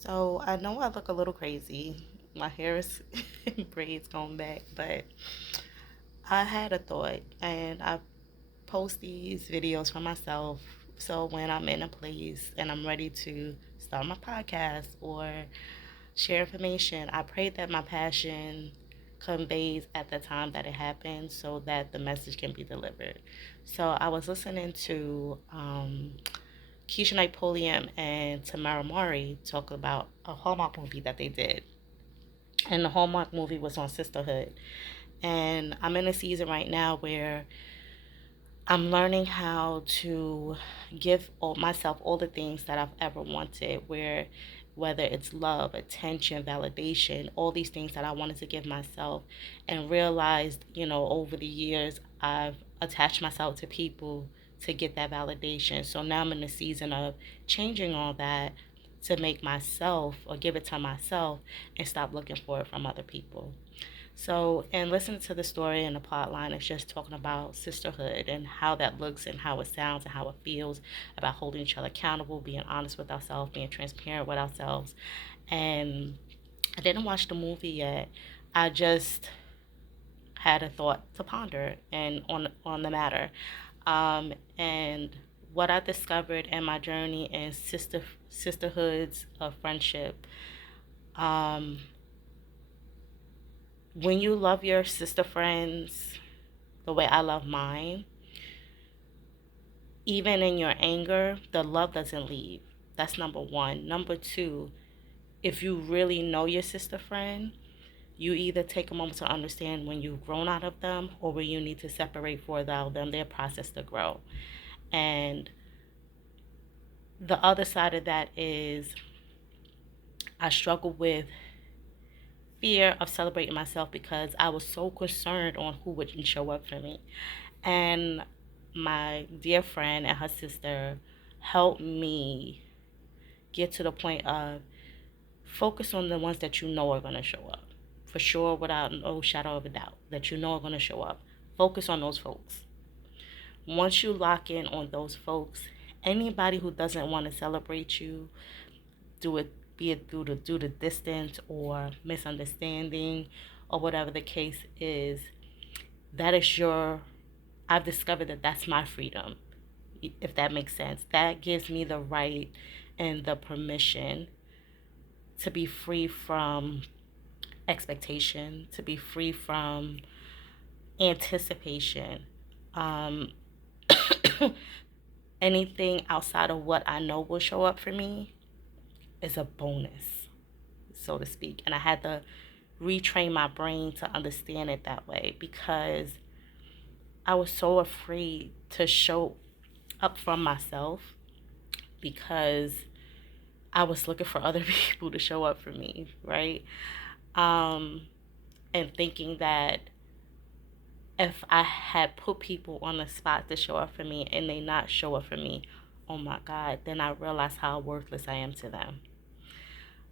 So I know I look a little crazy. My hair is in braids going back, but I had a thought and I post these videos for myself. So when I'm in a place and I'm ready to start my podcast or share information, I pray that my passion conveys at the time that it happens so that the message can be delivered. So I was listening to Keisha Knight Pulliam and Tamara Mari talk about a Hallmark movie that they did. And the Hallmark movie was on sisterhood. And I'm in a season right now where I'm learning how to give myself all the things that I've ever wanted, where whether it's love, attention, validation, all these things that I wanted to give myself, and realized, over the years, I've attached myself to people to get that validation. So now I'm in a season of changing all that to make myself or give it to myself and stop looking for it from other people. So, and listening to the story and the plot line is just talking about sisterhood and how that looks and how it sounds and how it feels about holding each other accountable, being honest with ourselves, being transparent with ourselves. And I didn't watch the movie yet. I just had a thought to ponder and on the matter. And what I discovered in my journey in sisterhoods of friendship. Um, when you love your sister friends the way I love mine, even in your anger, the love doesn't leave. That's number one. Number two, if you really know your sister friend, you either take a moment to understand when you've grown out of them or when you need to separate for them, their process to grow. And the other side of that is I struggle with fear of celebrating myself because I was so concerned on who wouldn't show up for me. And my dear friend and her sister helped me get to the point of focus on the ones that you know are going to show up. For sure, without no shadow of a doubt, that you know are going to show up. Focus on those folks. Once you lock in on those folks, anybody who doesn't want to celebrate you, do it, be it due to distance or misunderstanding or whatever the case is, that is your, I've discovered that that's my freedom, if that makes sense. That gives me the right and the permission to be free from expectation, to be free from anticipation. Um, Anything outside of what I know will show up for me is a bonus, so to speak. And I had to retrain my brain to understand it that way because I was so afraid to show up from myself because I was looking for other people to show up for me, right? Um, and thinking that if I had put people on the spot to show up for me and they not show up for me, oh my God, then I realized how worthless I am to them.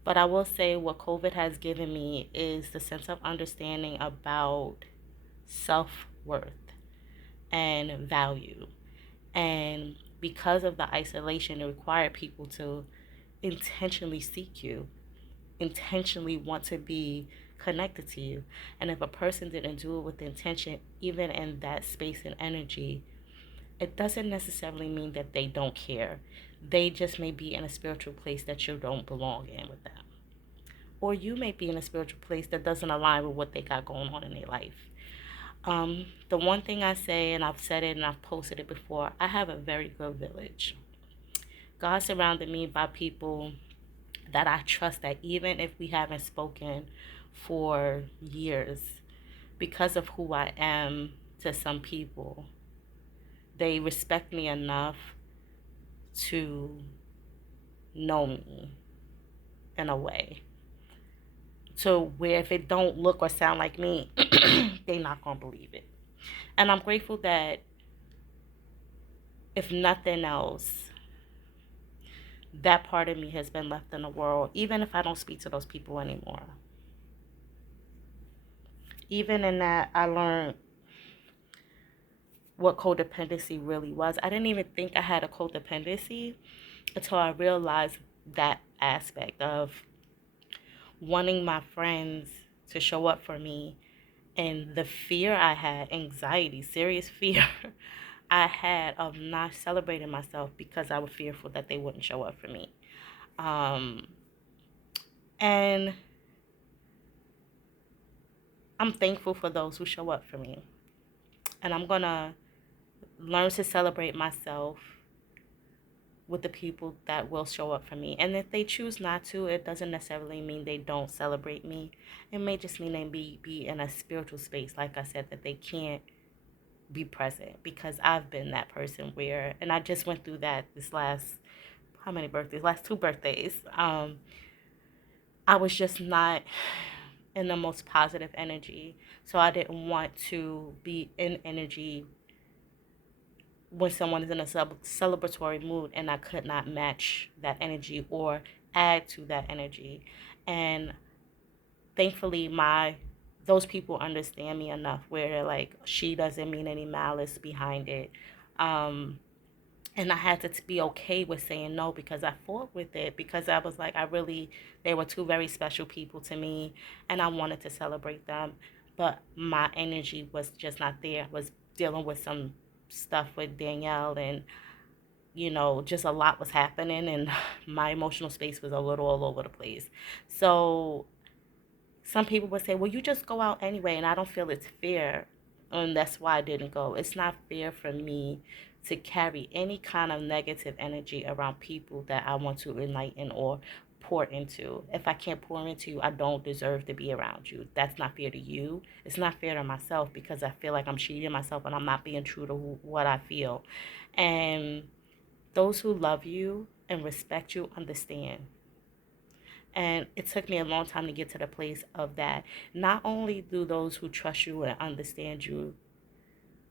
But I will say what COVID has given me is the sense of understanding about self worth and value. And because of the isolation, it required people to intentionally seek you, intentionally want to be connected to you. And if a person didn't do it with intention, even in that space and energy, it doesn't necessarily mean that they don't care. They just may be in a spiritual place that you don't belong in with them. Or you may be in a spiritual place that doesn't align with what they got going on in their life. The one thing I say, and I've said it and I've posted it before, I have a very good village. God surrounded me by people that I trust, that even if we haven't spoken for years, because of who I am to some people, they respect me enough to know me in a way. So where if it don't look or sound like me, they not gonna believe it. And I'm grateful that if nothing else, that part of me has been left in the world, even if I don't speak to those people anymore. Even in that, I learned what codependency really was. I didn't even think I had a codependency until I realized that aspect of wanting my friends to show up for me, and the fear I had, anxiety, serious fear I had of not celebrating myself because I was fearful that they wouldn't show up for me. Um, and I'm thankful for those who show up for me. And I'm going to learn to celebrate myself with the people that will show up for me. And if they choose not to, it doesn't necessarily mean they don't celebrate me. It may just mean they be in a spiritual space, like I said, that they can't be present, because I've been that person where, and I just went through that this last, how many birthdays? Last two birthdays. I was just not in the most positive energy. So I didn't want to be in energy when someone is in a celebratory mood and I could not match that energy or add to that energy. And thankfully, those people understand me enough where they're like, she doesn't mean any malice behind it. Um, and I had to be okay with saying no, because I fought with it, because I was like, they were two very special people to me and I wanted to celebrate them. But my energy was just not there. I was dealing with some stuff with Danielle, and just a lot was happening, and my emotional space was a little all over the place. So some people would say, well, you just go out anyway, and I don't feel it's fair. And that's why I didn't go. It's not fair for me to carry any kind of negative energy around people that I want to enlighten or pour into. If I can't pour into you, I don't deserve to be around you. That's not fair to you. It's not fair to myself, because I feel like I'm cheating myself and I'm not being true to what I feel. And those who love you and respect you understand. And it took me a long time to get to the place of that. Not only do those who trust you and understand you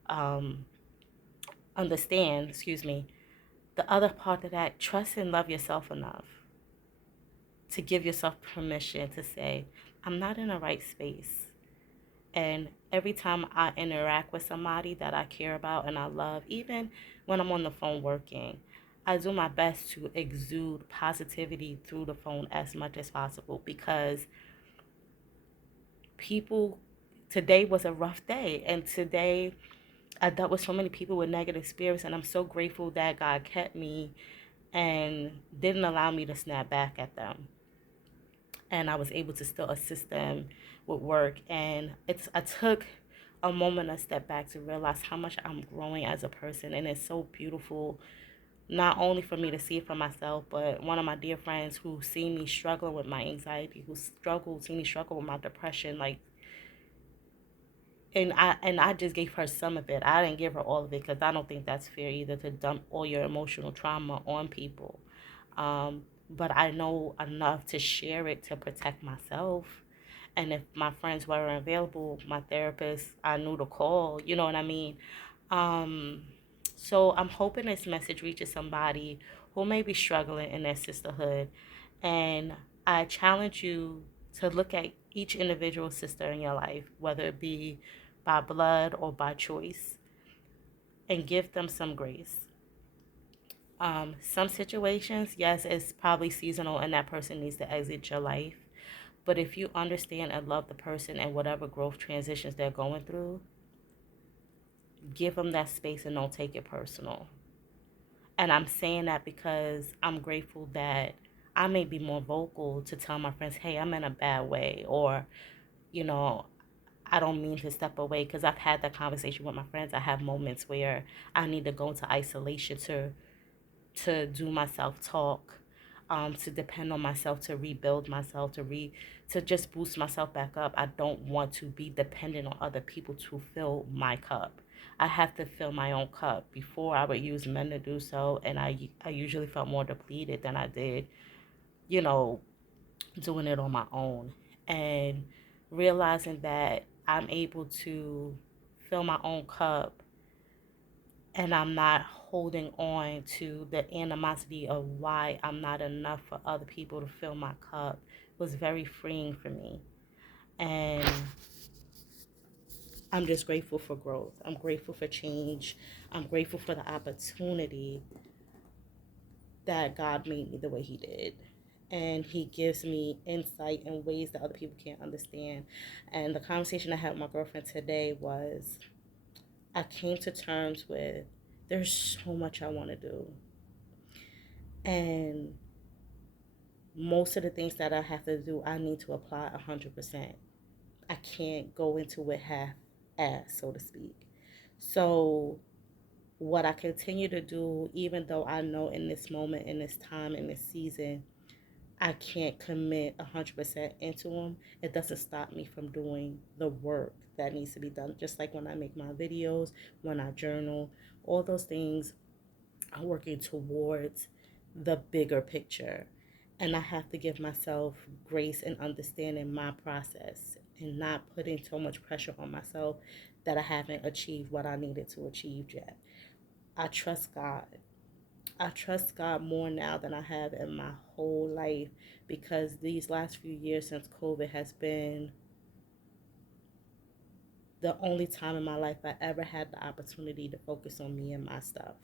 um, understand, excuse me, the other part of that, trust and love yourself enough to give yourself permission to say, I'm not in the right space. And every time I interact with somebody that I care about and I love, even when I'm on the phone working, I do my best to exude positivity through the phone as much as possible, because people, today was a rough day. And today I dealt with so many people with negative spirits, and I'm so grateful that God kept me and didn't allow me to snap back at them. And I was able to still assist them with work. And I took a moment, a step back, to realize how much I'm growing as a person. And it's so beautiful, not only for me to see it for myself, but one of my dear friends who see me struggling with my anxiety, see me struggle with my depression, like, and I just gave her some of it. I didn't give her all of it, because I don't think that's fair either, to dump all your emotional trauma on people. But I know enough to share it to protect myself. And if my friends weren't available, my therapist, I knew to call. You know what I mean? Um, so I'm hoping this message reaches somebody who may be struggling in their sisterhood. And I challenge you to look at each individual sister in your life, whether it be by blood or by choice, and give them some grace. Some situations, yes, it's probably seasonal and that person needs to exit your life. But if you understand and love the person and whatever growth transitions they're going through, give them that space and don't take it personal. And I'm saying that because I'm grateful that I may be more vocal to tell my friends, hey, I'm in a bad way, or, you know, I don't mean to step away, because I've had that conversation with my friends. I have moments where I need to go into isolation to do my self talk, to depend on myself, to rebuild myself, to just boost myself back up. I don't want to be dependent on other people to fill my cup. I have to fill my own cup. Before, I would use men to do so, and I usually felt more depleted than I did, you know, doing it on my own. And realizing that I'm able to fill my own cup, and I'm not holding on to the animosity of why I'm not enough for other people to fill my cup, was very freeing for me. And I'm just grateful for growth. I'm grateful for change. I'm grateful for the opportunity that God made me the way He did. and he gives me insight in ways that other people can't understand. And the conversation I had with my girlfriend today was, I came to terms with, there's so much I want to do. And most of the things that I have to do, I need to apply 100%. I can't go into it half ass, so to speak. So, what I continue to do, even though I know in this moment, in this time, in this season, I can't commit 100% into them, it doesn't stop me from doing the work that needs to be done. Just like when I make my videos, when I journal, all those things are working towards the bigger picture. And I have to give myself grace and understanding my process and not putting so much pressure on myself that I haven't achieved what I needed to achieve yet. I trust God. I trust God more now than I have in my whole life, because these last few years since COVID has been the only time in my life I ever had the opportunity to focus on me and my stuff.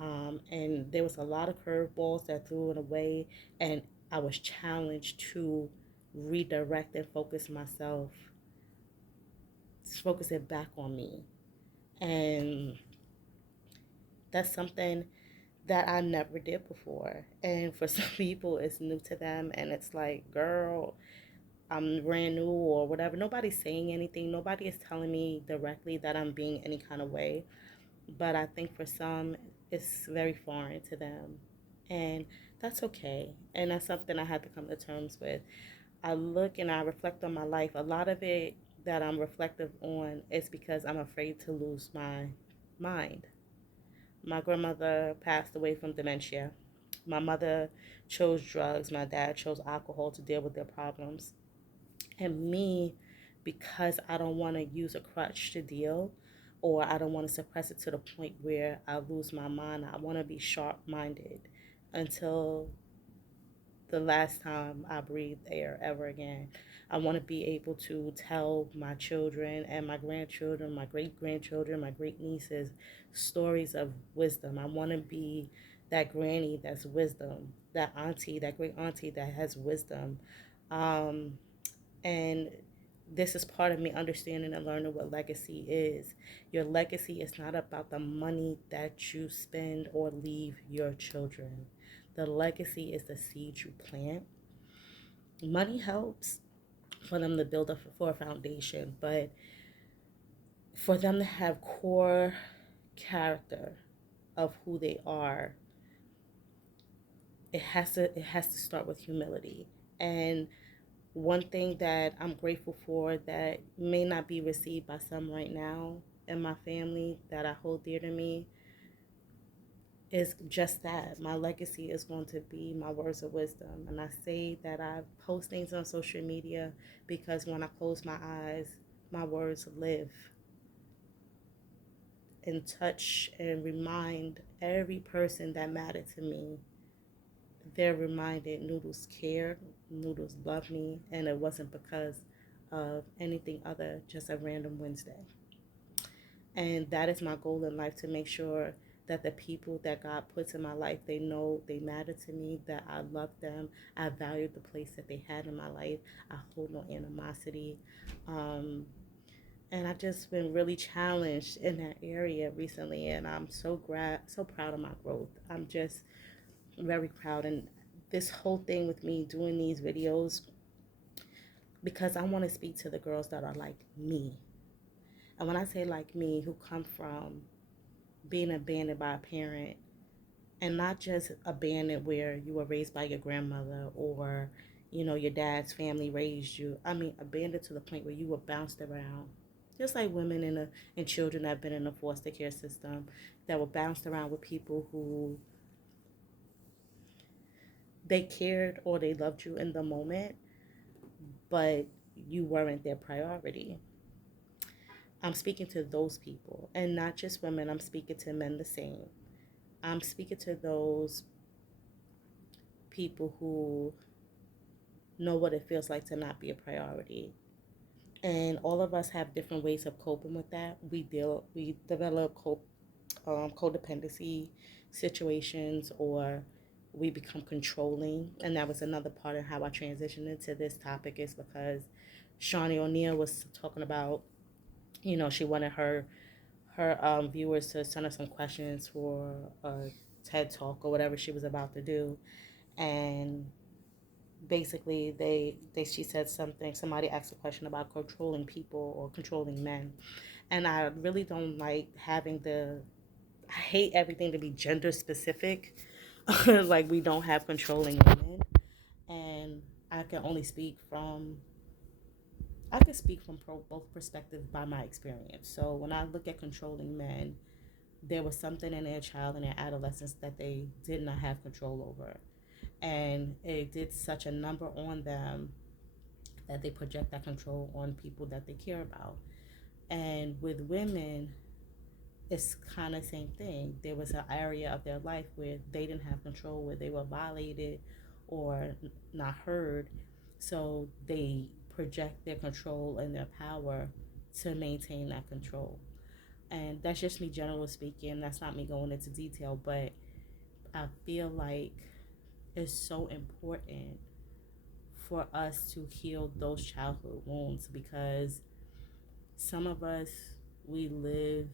And there was a lot of curveballs that threw it away, and I was challenged to redirect and focus it back on me. And that's something that I never did before. And for some people, it's new to them, and it's like, girl, I'm brand new or whatever. Nobody's saying anything. Nobody is telling me directly that I'm being any kind of way. But I think for some, it's very foreign to them. And that's okay. And that's something I had to come to terms with. I look and I reflect on my life. A lot of it that I'm reflective on is because I'm afraid to lose my mind. My grandmother passed away from dementia. My mother chose drugs. My dad chose alcohol to deal with their problems. And me, because I don't want to use a crutch to deal, or I don't want to suppress it to the point where I lose my mind, I want to be sharp minded until the last time I breathe air ever again. I want to be able to tell my children and my grandchildren, my great grandchildren, my great nieces stories of wisdom. I want to be that granny that's wisdom, that auntie, that great auntie that has wisdom. Um, and this is part of me understanding and learning what legacy is. Your legacy is not about the money that you spend or leave your children. The legacy is the seed you plant. Money helps for them to build up for a foundation, but for them to have core character of who they are, it has to start with humility. And one thing that I'm grateful for that may not be received by some right now in my family that I hold dear to me is just that. My legacy is going to be my words of wisdom. And I say that I post things on social media because when I close my eyes, my words live and touch and remind every person that mattered to me. They're reminded Noodles cared, Noodles loved me, and it wasn't because of anything other, just a random Wednesday. And that is my goal in life, to make sure that the people that God puts in my life, they know they matter to me, that I love them, I value the place that they had in my life, I hold no animosity. Um, and I've just been really challenged in that area recently, and I'm so proud of my growth. I'm just very proud. And this whole thing with me doing these videos, because I want to speak to the girls that are like me. And when I say like me, who come from being abandoned by a parent, and not just abandoned where you were raised by your grandmother or your dad's family raised you. I mean, abandoned to the point where you were bounced around, just like women and children that have been in the foster care system, that were bounced around with people who they cared or they loved you in the moment, but you weren't their priority. I'm speaking to those people, and not just women. I'm speaking to men the same. I'm speaking to those people who know what it feels like to not be a priority. And all of us have different ways of coping with that. We develop codependency situations, or we become controlling. And that was another part of how I transitioned into this topic, is because Shawnee O'Neal was talking about, she wanted her viewers to send her some questions for a TED talk or whatever she was about to do, and basically she said something. Somebody asked a question about controlling people or controlling men, and I really don't like having the. I hate everything to be gender specific. Like, we don't have controlling women, and I can only speak from I can speak from both perspectives by my experience. So when I look at controlling men, there was something in their child and their adolescence that they did not have control over. And it did such a number on them that they project that control on people that they care about. And with women, it's kind of the same thing. There was an area of their life where they didn't have control, where they were violated or not heard. So they project their control and their power to maintain that control. And that's just me generally speaking. That's not me going into detail, but I feel like it's so important for us to heal those childhood wounds, because some of us, we live,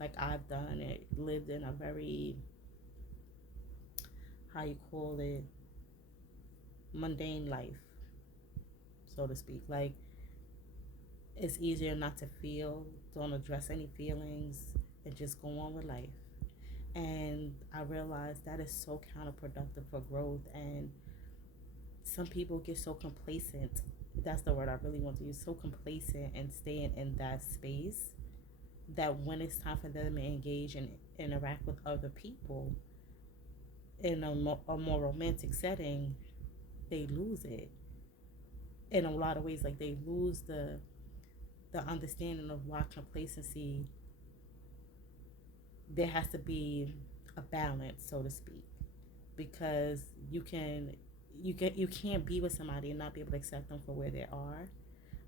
like I've done it, lived in a very, how you call it, mundane life, so to speak. Like, it's easier not to feel, don't address any feelings, and just go on with life. And I realized that is so counterproductive for growth. And some people get so complacent. That's the word I really want to use. So complacent and staying in that space, that when it's time for them to engage and interact with other people in a more romantic setting, they lose it in a lot of ways. Like, they lose the understanding of why complacency, there has to be a balance, so to speak, because you can't be with somebody and not be able to accept them for where they are.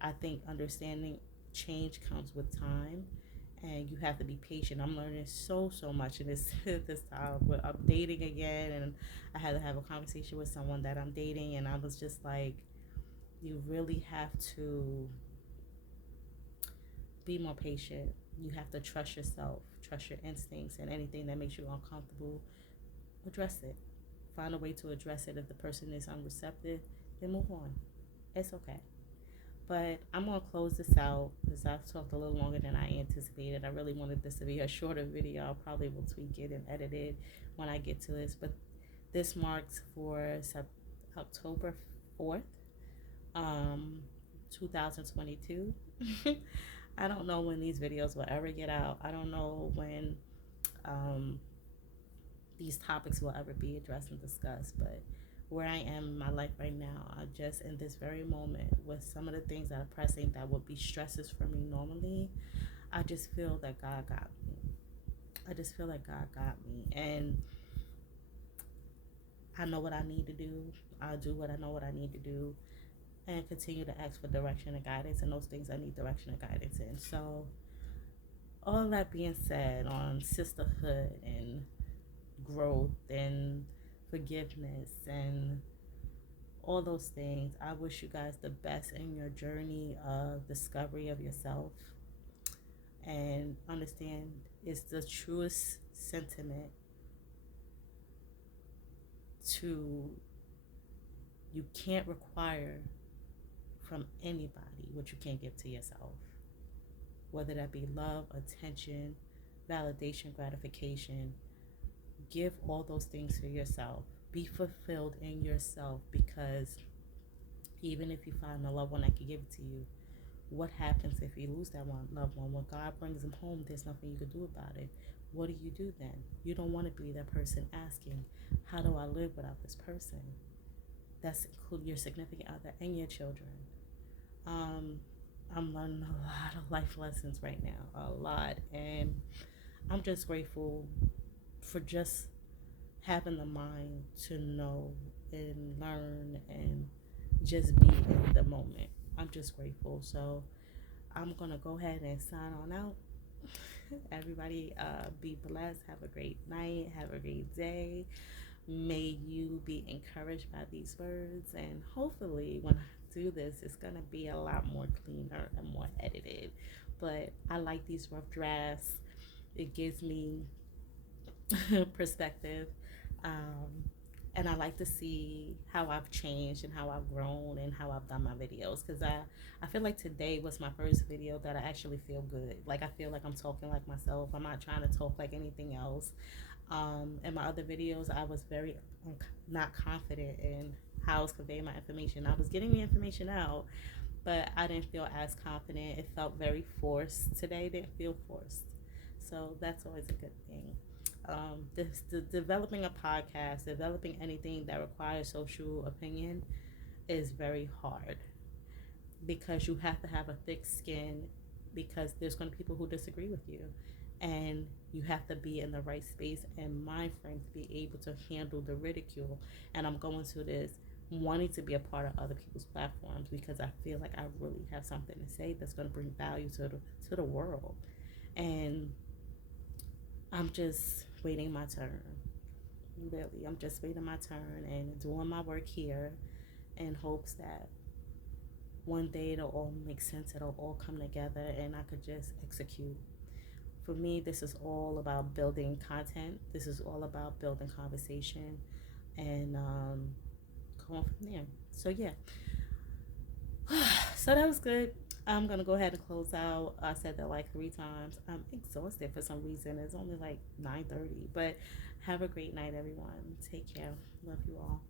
I think understanding change comes with time, and you have to be patient. I'm learning so much in this this time. I'm dating again, and I had to have a conversation with someone that I'm dating, and I was just like, you really have to be more patient. You have to trust yourself, trust your instincts, and anything that makes you uncomfortable, address it. Find a way to address it. If the person is unreceptive, then move on. It's okay. But I'm going to close this out because I've talked a little longer than I anticipated. I really wanted this to be a shorter video. I probably will tweak it and edit it when I get to this. But this marks for October 4th, um, 2022. I don't know when these videos will ever get out. I don't know when um, these topics will ever be addressed and discussed. But where I am in my life right now, I just, in this very moment, with some of the things that are pressing that would be stresses for me normally, I just feel that God got me. I just feel like God got me. And I know what I need to do. I'll do what I know what I need to do, and continue to ask for direction and guidance and those things I need direction and guidance in. So, all that being said, on sisterhood and growth and forgiveness and all those things, I wish you guys the best in your journey of discovery of yourself, and understand it's the truest sentiment to, you can't require from anybody what you can't give to yourself, whether that be love, attention, validation, gratification. Give all those things to yourself. Be fulfilled in yourself, because even if you find a loved one that can give it to you, what happens if you lose that one loved one? When God brings them home, there's nothing you can do about it. What do you do then? You don't want to be that person asking, how do I live without this person? That's include your significant other and your children. Um, I'm learning a lot of life lessons right now, a lot, and I'm just grateful for just having the mind to know and learn and just be in the moment. I'm just grateful. So I'm going to go ahead and sign on out. Everybody be blessed. Have a great night. Have a great day. May you be encouraged by these words, and hopefully, when I do this, it's gonna be a lot more cleaner and more edited. But I like these rough drafts. It gives me perspective. Um, and I like to see how I've changed and how I've grown and how I've done my videos, because I feel like today was my first video that I actually feel good. Like, I feel like I'm talking like myself. I'm not trying to talk like anything else. In my other videos, I was very not confident in how I was conveying my information. I was getting the information out, but I didn't feel as confident. It felt very forced. Today it didn't feel forced. So that's always a good thing. Developing a podcast, developing anything that requires social opinion is very hard, because you have to have a thick skin, because there's going to be people who disagree with you, and you have to be in the right space and mind frame to be able to handle the ridicule. And I'm going to this wanting to be a part of other people's platforms, because I feel like I really have something to say that's going to bring value to the world. And I'm just waiting my turn. Really, I'm just waiting my turn and doing my work here in hopes that one day it'll all make sense, it'll all come together, and I could just execute. For me, this is all about building content, this is all about building conversation, and going from there. So, yeah. So that was good. I'm gonna go ahead and close out. I said that like 3 times. I'm exhausted for some reason. It's only like 9:30. But have a great night, everyone. Take care. Love you all.